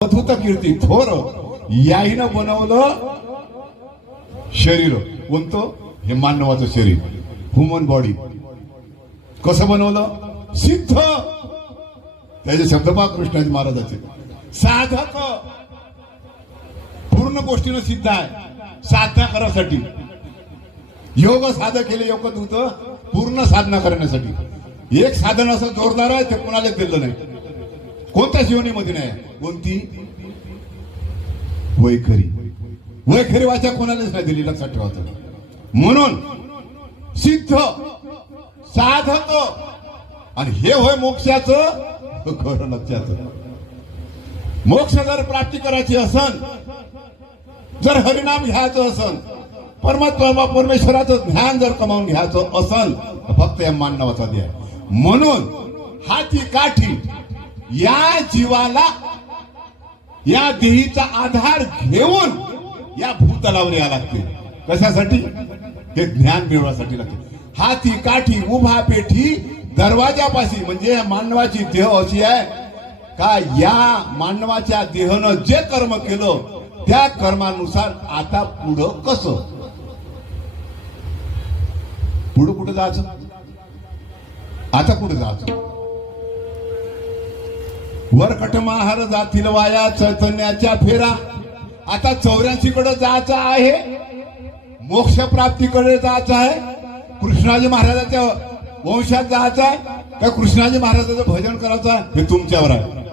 अद्भुत कीर्ती थोर याहीनं बनवलं शरीर. कोणतं? हे मानवाचं शरीर, ह्युमन बॉडी. कसं बनवलं? सिद्ध. त्याचे शब्द पहा कृष्णाजी महाराजाचे. साधक पूर्ण गोष्टीनं सिद्ध आहे. साधना करण्यासाठी योग साधक केले योग दूत पूर्ण साधना करण्यासाठी. एक साधन असं जोरदार आहे ते कोणाला दिलं नाही, कोणत्याच योनीमध्ये नाही. कोणती? वैखरी. वैखरी वाचा कोणालाच नाही दिली, लक्षात ठेवायचं. म्हणून सिद्ध साधक आणि हे होय मोक्षाचं खरं लक्षाचं. मोक्ष जर प्राप्ती करायची असन, जर हरिनाम घ्यायचं असन, परमात्मा परमेश्वराचं ध्यान जर कमावून घ्यायचं असन, फक्त या मानवाचा द्या. म्हणून हाती काठी या जीवाला या देहीचा आधार घेऊन या भूतलावर यावं लागते. कशासाठी? हे ज्ञान मिळवण्यासाठी लागते. हाती काठी उभा पेठी दरवाजापाशी. म्हणजे या मानवाची देह अशी आहे का या मानवाच्या देहनं जे कर्म केलं त्या कर्मानुसार आता पुढं कसं, पुढं कुठं जायचं, आता कुठं जायचं. वरकट महार जातील वाया चैतन्याच्या फेरा. आता 84 कडे जायचं आहे, मोक्ष प्राप्तीकडे जायचं आहे. कृष्णाजी महाराजाच्या वंशात जायचं आहे का कृष्णाजी महाराजाचं भजन करायचं आहे, हे तुमच्यावर आहे.